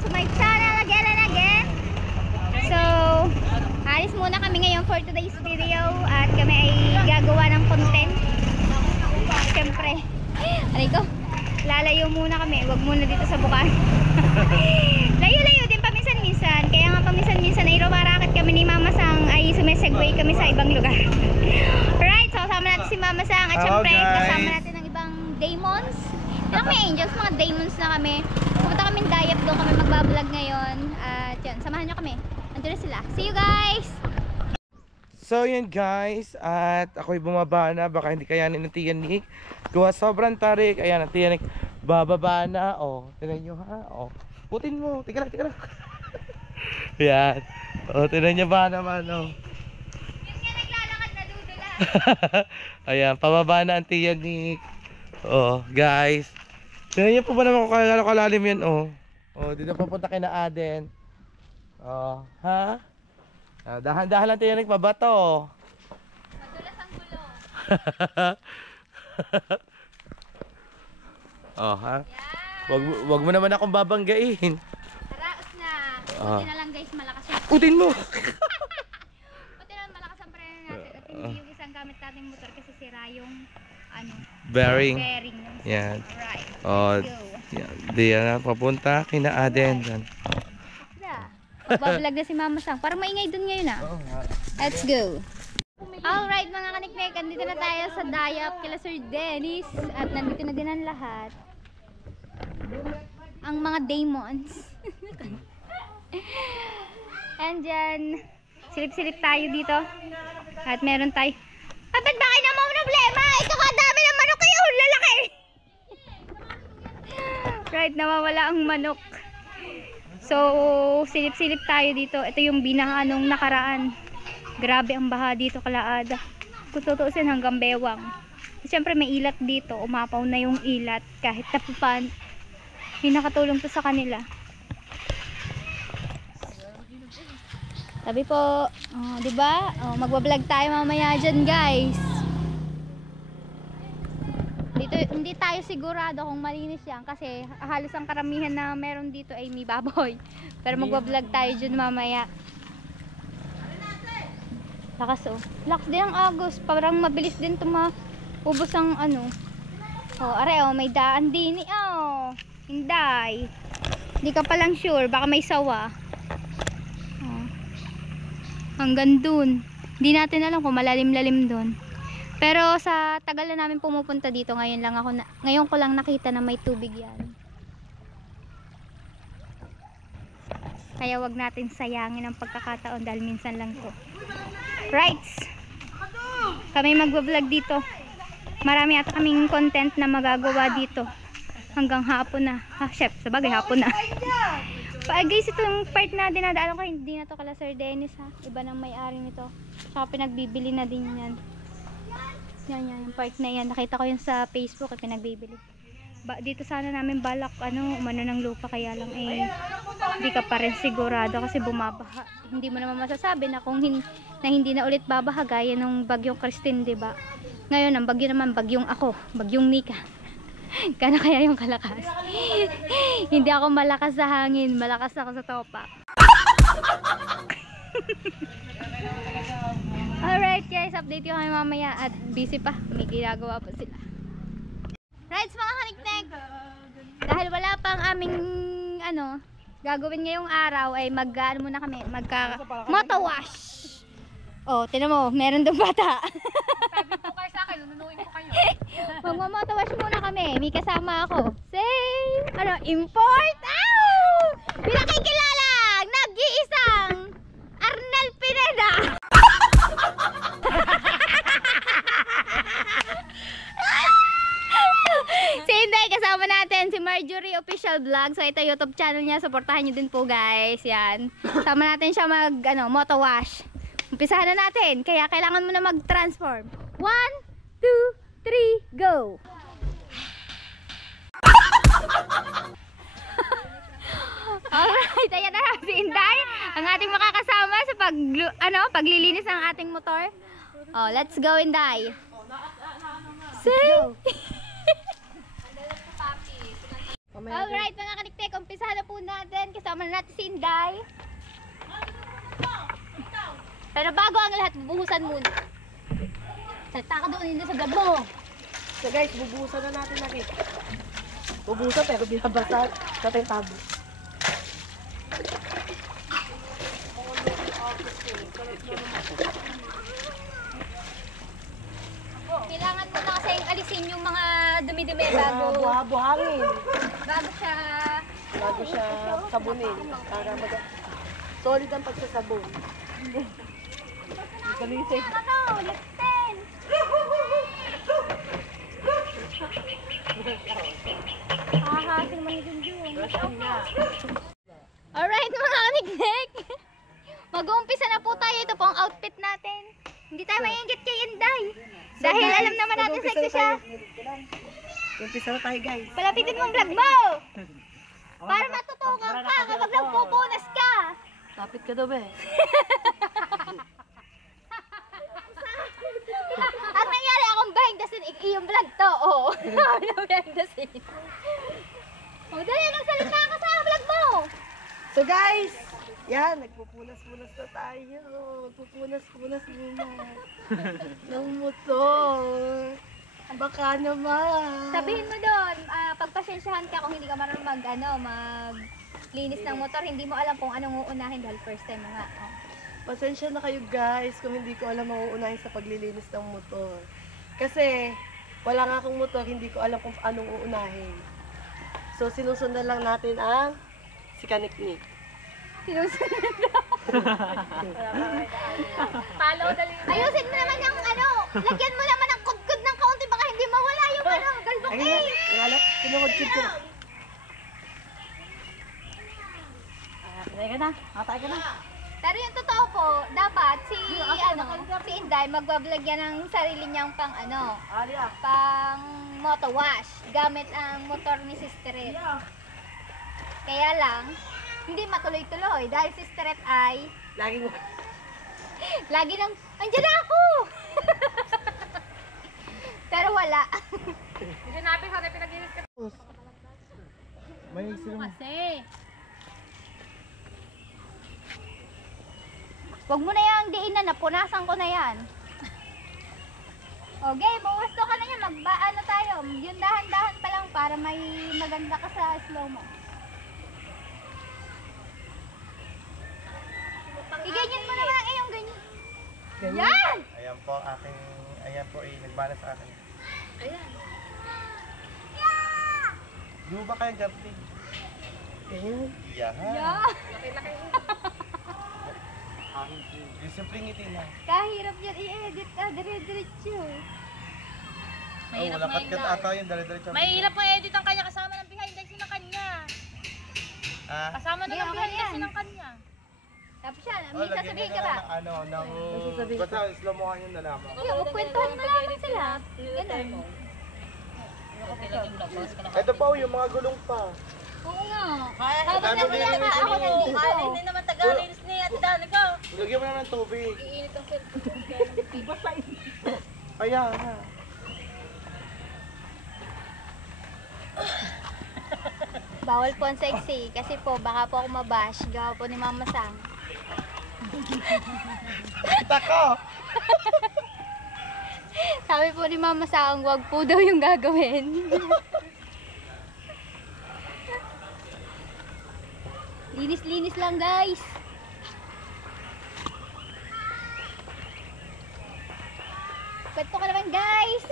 to my channel again and again. So, alis muna kami ngayon for today's video at kami ay gagawa ng content. Siyempre, ko, lalayo muna kami. Huwag muna dito sa bukan. Layo-layo din paminsan-minsan. Kaya nga paminsan-minsan ay rumarakit kami ni Mama Sang ay sumisegway kami sa ibang lugar. Alright, so kasama natin si Mama Sang at siyempre kasama natin ng ibang demons. Ilang may angels, mga demons na kami. Pumunta kami Dayap, doon kami magbablog ngayon. At yan, samahan nyo kami. Andun na sila. See you guys! So yun guys, at ako'y bumaba na, baka hindi kayanin ng Tia Nick. Gawa sobrang tarik, ayan ang Tia Nick, bababa na, oh, tinan nyo ha, oh, putin mo, tika lang. Yan, oh, tinan nyo ba naman, oh. Yun nga naglalakad na dudula. Ayan, pababa na ang Tia Nick. Oh, guys, tinan nyo po ba naman kung kalalim yan, oh. Oh, dito papunta kay na Aden. Oh, ha? Dahan-dahan lang Tia Nick, mabato. Madulas ang gulo. Oh, ha? Wag mo naman akong babanggain. Taraos na. Buti na lang guys, malakas yung... Utin mo! Buti na lang malakas ang preno natin. At hindi yung isang gamit nating motor kasi sira yung ano, Bearing. Yan. Yan. Right. Oh, Let's go. yan. Diyan na papunta kina Aden. Yan. Magbablog na si Mama Sang. Parang maingay dun ngayon ah. Let's go. Alright mga kanikmek, andito na tayo sa Dayap kila Sir Dennis. At nandito na din ang lahat. Ang mga demons. And dyan, silip-silip tayo dito. At meron tayo. Ah, ba't ba kayo naman problema? Ikakadami ng manok kayo, lalaki! Right, nawawala ang manok. So, silip-silip tayo dito. Ito yung binaha nung nakaraan. Grabe ang baha dito kalaada. Kung tutuusin hanggang bewang. Siyempre may ilat dito. Umapaw na yung ilat. Kahit tapupan. Yung nakatulong to sa kanila. Sabi po, diba? Magbablog tayo mamaya dyan guys. Dito, hindi tayo sigurado kung malinis yan kasi halos ang karamihan na meron dito ay may baboy. Pero magbablog tayo dyan mamaya. Lakas oh. Lakas din ang agos. Parang mabilis din maubos ang ano. Oh, are oh, may daan din. Oh, hinday. Hindi ka palang sure. Baka may sawa. Oh. Hanggang dun. Hindi natin alam kung malalim-lalim dun. Pero sa tagal na namin pumupunta dito, ngayon ko lang nakita na may tubig yan. Kaya wag natin sayangin ang pagkakataon dahil minsan lang to. Right! Kami magbablog dito. Marami ata kaming content na magagawa dito. Hanggang hapon na. Chef, sabagay hapon na. Guys, itong part na dinadaanan ko, hindi na to kala Sir Dennis ha. Iba nang may-ari nito. Saka pinagbibili na din yan. Yan, yung part na yan. Nakita ko yun sa Facebook at pinagbibili. Dito sana namin balak umano ng lupa, kaya lang hindi ka pa rin sigurado kasi bumabaha. Hindi mo naman masasabi na kung hindi na ulit babaha gaya nung bagyong Christine, diba? Ngayon ang bagyo naman, bagyong ako, bagyong Nika. Kano kaya yung kalakas? Hindi ako malakas sa hangin, malakas ako sa topak. Alright guys, update ko kami mamaya at busy pa, may ginagawa pa sila. Right mga kaniknek, dahil wala pang aming gagawin ngayong araw ay muna kami, moto wash. Oh, tinan mo, meron doon bata. Sabi po kayo sa akin, nununuin ko kayo. Magmamoto wash muna kami, may kasama ako. Say, import? Ow! Pinakikilala, nag-iisang Arnel Pineda. Si Inday, kasama natin si Marjorie Official Vlog. So ito YouTube channel niya, supportahan niyo din po guys. Yan. Sama natin siya moto wash. Umpisahan na natin. Kaya kailangan mo na mag-transform. 1, 2, 3, go. Alright, ayan na si Inday, ang ating makakasama sa paglilinis ng ating motor. Oh, let's go Inday. Say. Alright mga kaniktek, umpisa umpisahan na po natin. Kasama na natin si Inday. Pero bago ang lahat, bubuhusan muna. Salta ka doon, hindi sa vlog mo. So guys, bubuhusan na natin lagi. Bubuhusan pero binabasa sa tayong tabo. Kailangan mo na kasi alisin yung mga dumi-dumi bago Buhangin. bago siya Sabunin. Para solid ang pagsasabon. Kalisay. Lipten! Hahasin mo ni Junjun. Alright mga kaniknik! Mag-uumpisa na po tayo. Ito po ang outfit natin. Hindi tayo maiingit kay Inday. Dahil alam naman natin sexy siya. Umpisa na tayo guys. Palapitin mo ang vlog mo! Para matutukan ka kapag nagpupunas ka. Kapit ka daw be. Ang nangyari akong behind the scene, yung vlog to. Oo. Kami na behind the scene. O, dali, magsalita ka sa vlog mo. So guys, yan, nagpupunas-punas na tayo. Magpupunas-punas muna. Ng motor. Baka naman. Sabihin mo doon, pagpasensyahan ka kung hindi ka marunong maglinis ng motor, hindi mo alam kung anong uunahin dahil first time mo nga. Oh. Pasensya na kayo guys kung hindi ko alam ang uunahin sa paglilinis ng motor. Kasi wala nga akong motor, hindi ko alam kung anong uunahin. So sinusundan lang natin ang si Kaniknik. Sinusunod daw. Ayusin mo naman yung lagyan mo naman ng kudkod ng kaunti, baka hindi mawala yung galbok eh. Pinukod-kod ko. Patay ka na. Patay ka na. Pero yung totoo po, dapat si Inday magbablog yan ng sarili niyang pang pang moto wash gamit ang motor ni Sister Ed. Kaya lang hindi matuloy-tuloy dahil si Sister Ed ay lagi nang andiyan na ako. Pero wala. Hindi natin sana pinaglinis ka. May sila. Kasi wag mo na yung diin na, napunasan ko na yan. Okay, buwas to ka na yan. Magbaano tayo. Yung dahan-dahan pa lang para may maganda ka sa slow mo. Iganyan mo naman yung ganyan. Yan! Ayan po nagbana sa akin. Ayan. Di mo ba kaya gabi? Ayan. Yeah. Yeah. Yung simpleng ngiti na. Kahirap yan i-edit ka. Dire-diretso. Wala kat ata yung dali-diretso. Mahirap mo edit ang kanya kasama ng behind the scene ng kanya. Kasama na Hindi, ng okay behind the yan. scene ng kanya. Tapos yan, may sasabihin ka ba? Basta slow mo yung nalaman. Yung magkwentuhan mo lamang sila. Ganun. Ito pa yung mga gulong pa. Oo nga. Habang Habang nawala ka, ako nandito. Hindi naman tagalinis ni Ate Dani ko. Lagyan mo na ng tubig. Iinit ang cellphone. Kaya na. Bawal po ang sexy kasi po baka po ako mabash. Gawa po ni Mama Sang. Kita ko! Sabi po ni Mama Sang, wag po daw yung gagawin. Linis-linis lang guys. Kwento ka naman guys.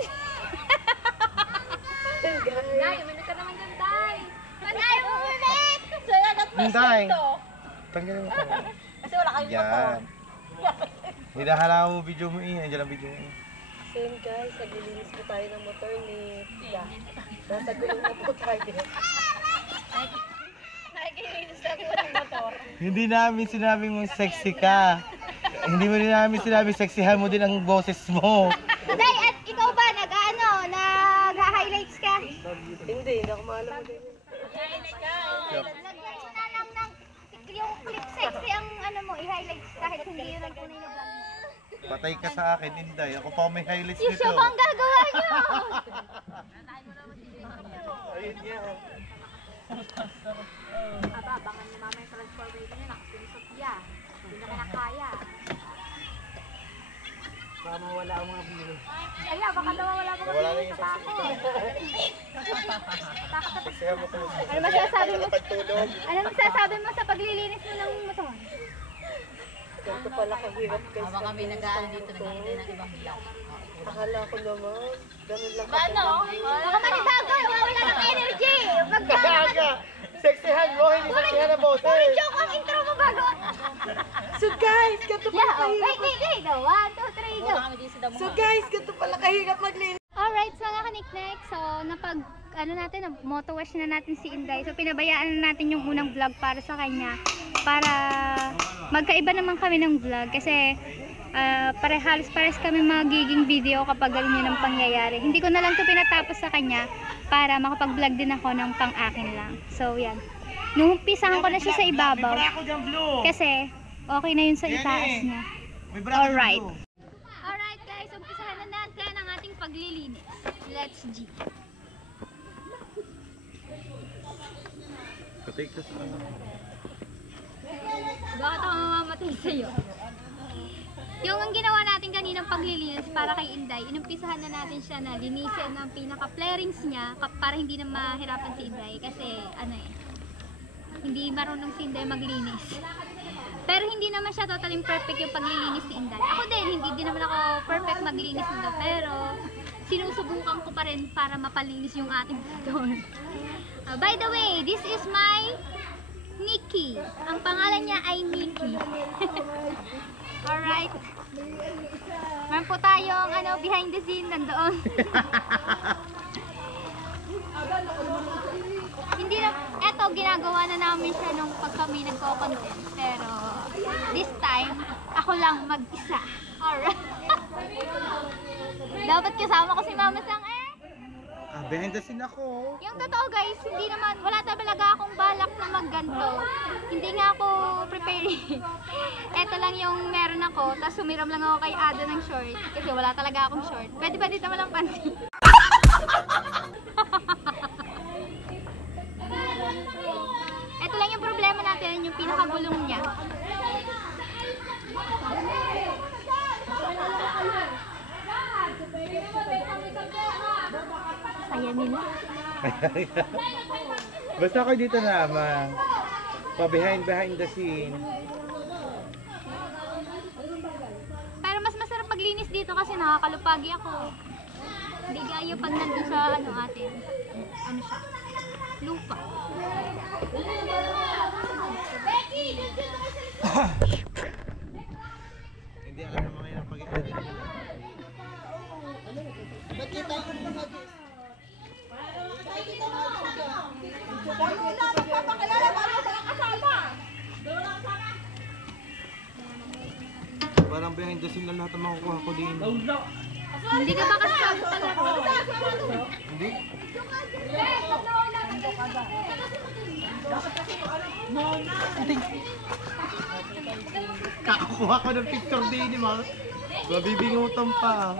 Dai, uminit ka naman dyan, Dai. Ay, ulit! Hinday. Tanggalin mo ito. Kasi wala kayong motor. Yan. Hinahalaan mo video mo Andiyan ang video mo Same guys, naglilinis po tayo ng motor ni Tia. Nasa gulong na po tayo. Nakikilinis lang po ng motor. Hindi namin sinabing mo sexy ka. Hindi mo rin namin sinabing sexihan mo din ang boses mo. Day, at ikaw ba nag-highlights ka? Hindi ako maalam mo din. Lagyan mo na lang ng yung clip sexy ang mo, i-highlights kahit hindi yun ang tunay na vlog mo. Patay ka sa akin, Inday. Ako pa may highlights Yung nito. show ba ang gagawa nyo? Ayun yan. Aba, abangan ni mama yung transformation niya. Nakapinisot niya. Hindi na kinakaya. Baka mawala ang mga bili. Kaya, baka daw wala mga Wala na bili yung sa tako. Kaya mo kung Ano masasabi mo? pagtulog. Ano masasabi mo sa paglilinis mo ng motor? Ganito pala kahirap guys. Habang kami nag-aano dito, naghihintay ng ibang vlog. Akala ko naman, ganun lang Ano? Baka manibago, wala ng energy. Kaya sexihan mo, hindi sexihan na boses. Joke ang intro mo bago. So guys, ganito pala Yeah, oh, kahirap. wait. Go. 1, 2, 3, go. Kami din sa damo. So guys, ganito pala kahirap maglinis. Alright, so mga kaniknek, so moto wash na natin si Inday. So pinabayaan na natin yung unang vlog para sa kanya. Para magkaiba naman kami ng vlog kasi halos kami magiging video kapag ganun yun ang pangyayari. Hindi ko na lang to pinatapos sa kanya para makapag-vlog din ako ng pang-akin lang. So yan. Nung umpisahan ko na siya sa ibabaw kasi okay na yun sa itaas niya. Alright. Alright guys, umpisahan na natin ang ating paglilinis. Let's G. Patik ka sa Bakit ako mamamatay sa'yo? Yung ang ginawa natin kaninang paglilinis para kay Inday, inumpisahan na natin siya na linisin ang pinaka-flarings niya para hindi na mahirapan si Inday kasi hindi marunong si Inday maglinis. Pero hindi naman siya totally perfect yung paglilinis ni Inday. Ako din, hindi din naman ako perfect maglinis nito pero sinusubukan ko pa rin para mapalinis yung ating motor. By the way, this is my Nikki. Ang pangalan niya ay Nikki. Alright. Meron po tayong behind the scene nandoon. Hindi na, eto ginagawa na namin siya nung pag kami nagko-content. Pero this time, ako lang mag-isa. Alright. Dapat kasama ko si Mama Sang behind the scene ako. Yung totoo guys, hindi naman, wala talaga akong balak na magganto. Hindi nga ako prepared. Eto lang yung meron ako, tapos sumiram lang ako kay Ada ng short. Kasi wala talaga akong short. Pwede ba dito walang panty? Eto lang yung problema natin, yung pinakagulong niya. Saya nila. Basta ako dito naman. Pa-behind the scene. Pero mas masarap maglinis dito kasi nakakalupagi ako. Hindi gaya pag nandun sa atin. Siya? Lupa. Hindi alam naman ngayon ang pag-edit. Nakita ko naman mag-is. Parang behind the scene na lahat ang makukuha ko din. Hindi ka ba kasama pala? Hindi? Kakakuha ko ng picture din, ma. Mabibingutan pa.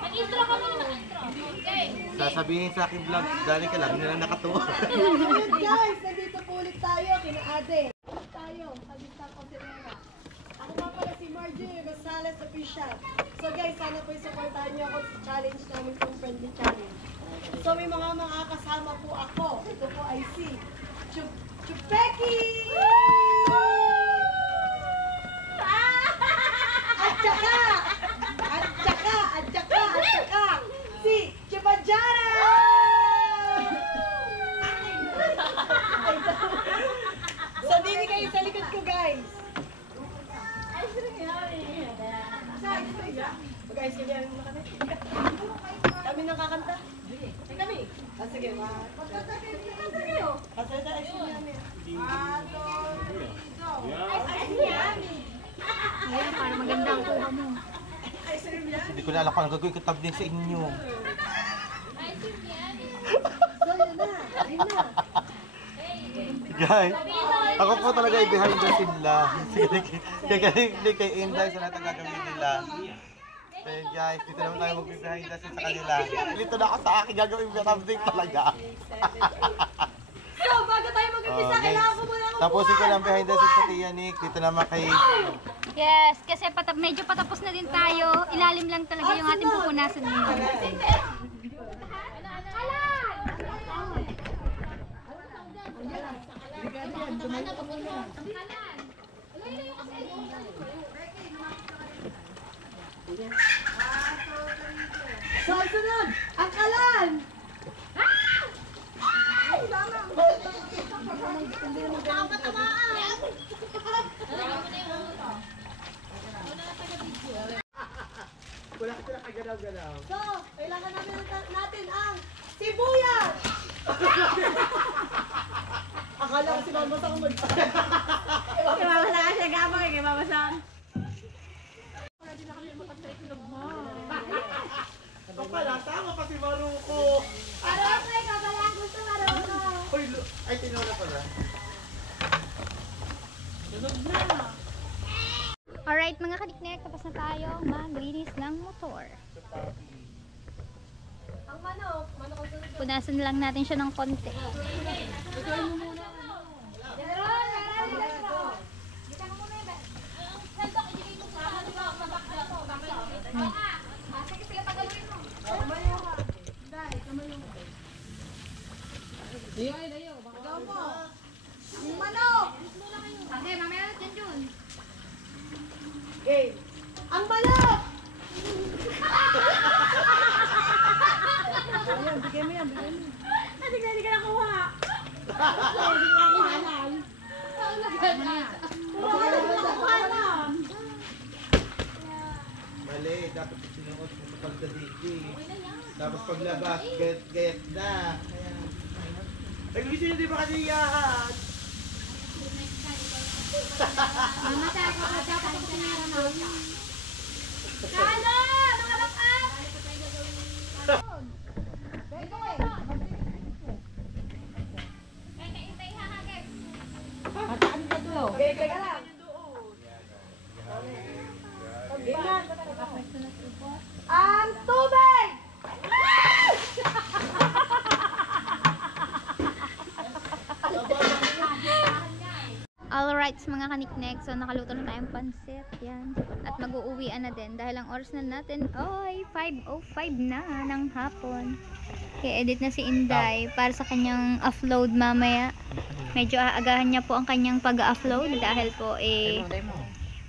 Mag-intro kami na mag-intro. Okay. Sasabihin sa aking vlog, dali ka lang, hindi na nakatuwa. Ayun guys, nandito po ulit tayo, kina Ade. Tayo, sa Bintang Cosinera. Ako nga pala si Marjorie Rosales Official. So guys, sana po supportahan niyo ako sa challenge namin itong friendly challenge. So may mga kasama po ako. Ito po ay si Chupeki! At saka, si Chupajara! So, dini kayo sa likod ko, guys. Guys, kaya mo kami. Kami nang kakanta? Ay, kami. Sige, Ayun, para maganda ang kuha mo. Hindi ko na alam kung ano gagawin ko tab din sa inyo. So, yun na. Ayun na. Guys, ako po talaga ay behind the scene lang. Kay Inday sa lahat ng gagawin nila. So yun guys, dito naman tayo mag-behind the scene sa kanila. Lito na ako sa akin, gagawin ko something talaga. So, bago tayo mag-umpisa, kailangan ko muna Tapusin ko lang behind the scene sa Tiyanik. Dito naman kay... Yes, kasi medyo patapos na din tayo. Ilalim lang talaga yung ating pupunasan ngayon. So, sunod! Ang kalan! So, kailangan natin ang sibuyas! Akala ko si Mama sa kumag. Kimabasa ka siya, gabang eh, kimabasa. Kapala, tama pati maruko. Maroko, ikaw pala ang gusto maroko. Ay, tinula pala. Alright mga kaniknek, tapos na tayo maglinis ng motor. Ang manok ang sunod. Punasan lang natin siya ng konti. Ang manok! Okay, mamaya natin dun. Okay. Ang manok! Ayan, bigay mo yan, bigay mo. Hindi ka nakuha. Mali, dapat sinuot mo sa pagdadiki. Tapos paglabas, gayat na. Ay, gusto nyo di ba kasi yan? Kano! Mga bakas! Okay, teka lang. Ang tubig! Alright mga kaniknek, so nakaluto na tayong pansit, yan. At mag-uuwian na din dahil ang oras na natin ay 5:05 na ng hapon. I-edit na si Inday para sa kanyang upload mamaya. Medyo aagahan niya po ang kanyang pag-upload dahil po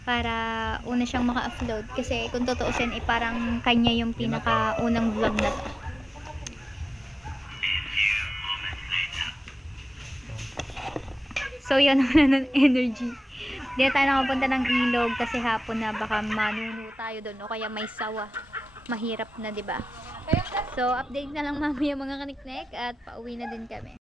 para una siyang maka-upload. Kasi kung tutuusin parang kanya yung pinaka-unang vlog na to. So yun naman ng energy. Hindi na tayo nakapunta ng ilog kasi hapon na baka manuno tayo doon o kaya may sawa. Mahirap na, 'di ba? So update na lang mamaya mga kaniknek at pauwi na din kami.